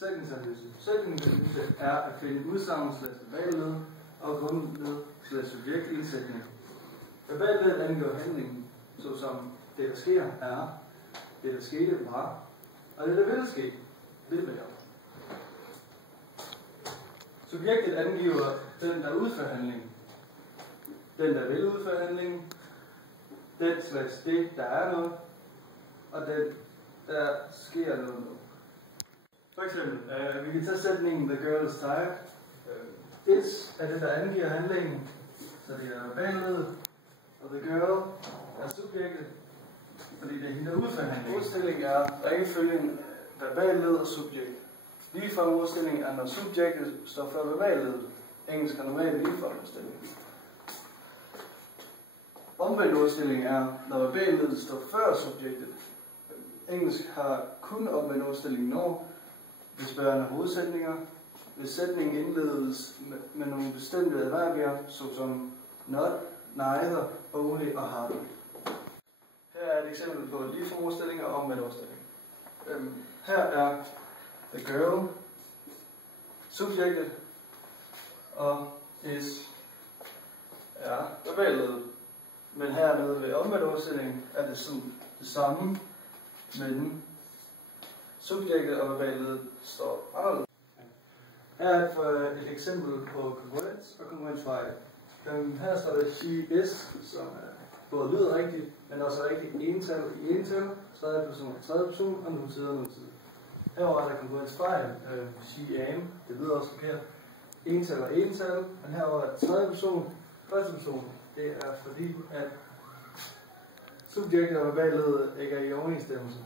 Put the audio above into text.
Sætningsanalyse. Sætningsanalyse er at finde udsagn/verballed og grundled/subjekt i en sætning. Verballed angiver handlingen, såsom det der sker er, det der skete var, og det der vil ske, vil være. Subjektet angiver den, der udfører handlingen, den, der vil udføre handlingen, det, der er noget, og den, der sker noget nu. For eksempel, vi kan tage sætningen The girl is tired. This er det, der angiver handlingen, så det er verballedet, og the girl er subjektet, fordi det er hende, der udfører handlingen. Udstilling er rækkefølgen verballet og subjekt. Ligefrem udstilling er, når subjektet står før verballedet. Engelsk er normalt ligefrem udstilling. Omvendt udstilling er, når verballedet står før subjektet. Engelsk har kun omvendt udstilling når, hvis børn er hovedsætninger, hvis sætningen indledes med nogle bestemte adverbier, såsom not, neither, only og hardly. Her er et eksempel på ligefrem udstilling og omvendt udstilling. Her er the girl, subjektet, og is er verballedet. Men hernede ved omvendt udstilling er det sådan det samme, men subjektet og verballedet står anderledes. Her er et eksempel på kongruens og kongruensfejl. Her står der she is, som både lyder rigtigt, men også rigtigt ental i ental, tredje person i tredje person og nutid og nutid. Herover er der kongruensfejl, she am, det lyder også forkert, ental og ental, men herover er tredje person, første person. Det er fordi, at subjektet og verballedet ikke er i overensstemmelse.